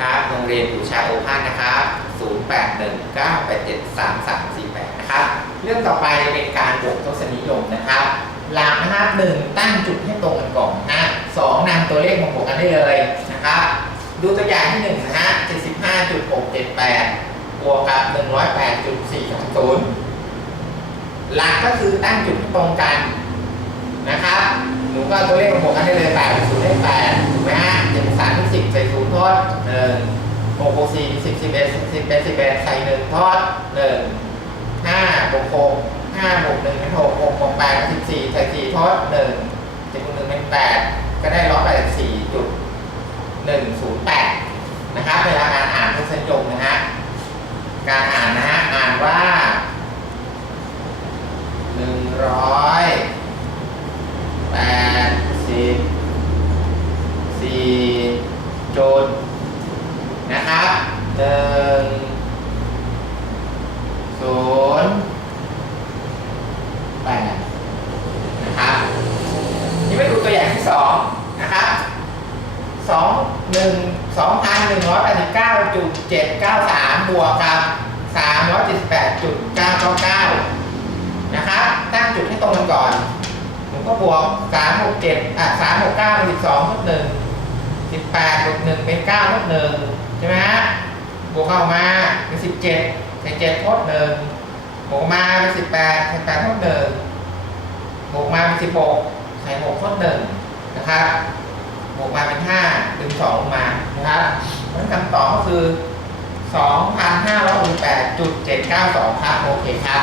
ครับโรงเรียนอยู่ชาโอภาสนะครับ0819873348 นะครับ เรื่องต่อไปเป็นการบวกทศนิยมนะครับหลักนะครับหนึ่งตั้งจุดให้ตรงกันก่อนนะสองนำตัวเลขมาบวกกันได้เลยนะครับ ดูตัวอย่างที่หนึ่งนะฮะ75.678บวกกับ 108.420หลักก็คือตั้งจุดให้ตรงกันนะครับ หนูก็ตัวเลขมาบวกกันได้เลย8ศูนย์ได้8ถูกไหมฮะ1 3ที่10ใส่ศูนย์ทอด 1 6 6 4มี10 11 10เป็น11ใส่1ทอด1 5บวก6 5บวก1เป็น6 6บวก8เป็น14ใส่4ทอด1 7บวก1เป็น8ก็ได้184จุด108นะครับเวลาการอ่านทศนิยมนะฮะการอ่านนะฮะอ่านว่าหนึ่งร้อยแปดสิบสี่จุด หนึ่งศูนย์แปดนะครับนี่ไปดูตัวอย่างที่สองนะครับสองหนึ่งสองพันหนึ่งร้อยแปดสิบเก้าจุดเจ็ดเก้าสามบวกกับสามร้อยเจ็ดสิบแปดจุดเก้าเก้าเก้านะครับตั้งจุดให้ตรงกันก่อนผมก็บวกสามหกเจ็ดอะสามหกเก้าเป็นสิบสองลบหนึ่งสิบแปดลบหนึ่งเป็นเก้าลบหนึ่งใช่ไหมฮะ บวกเข้ามาเป็นสิบเจ็ดใส่เจ็ดทดหนึ่งบวกมาเป็นสิบแปดใส่แปดทดหนึ่งบวกมาเป็นสิบหกใส่หกทดหนึ่งนะครับบวกมาเป็นห้าดึงสองมานะครับเพราะคำตอบก็คือสองพันห้าร้อยหกสิบแปดจุดเจ็ดเก้าสองครับโอเคครับ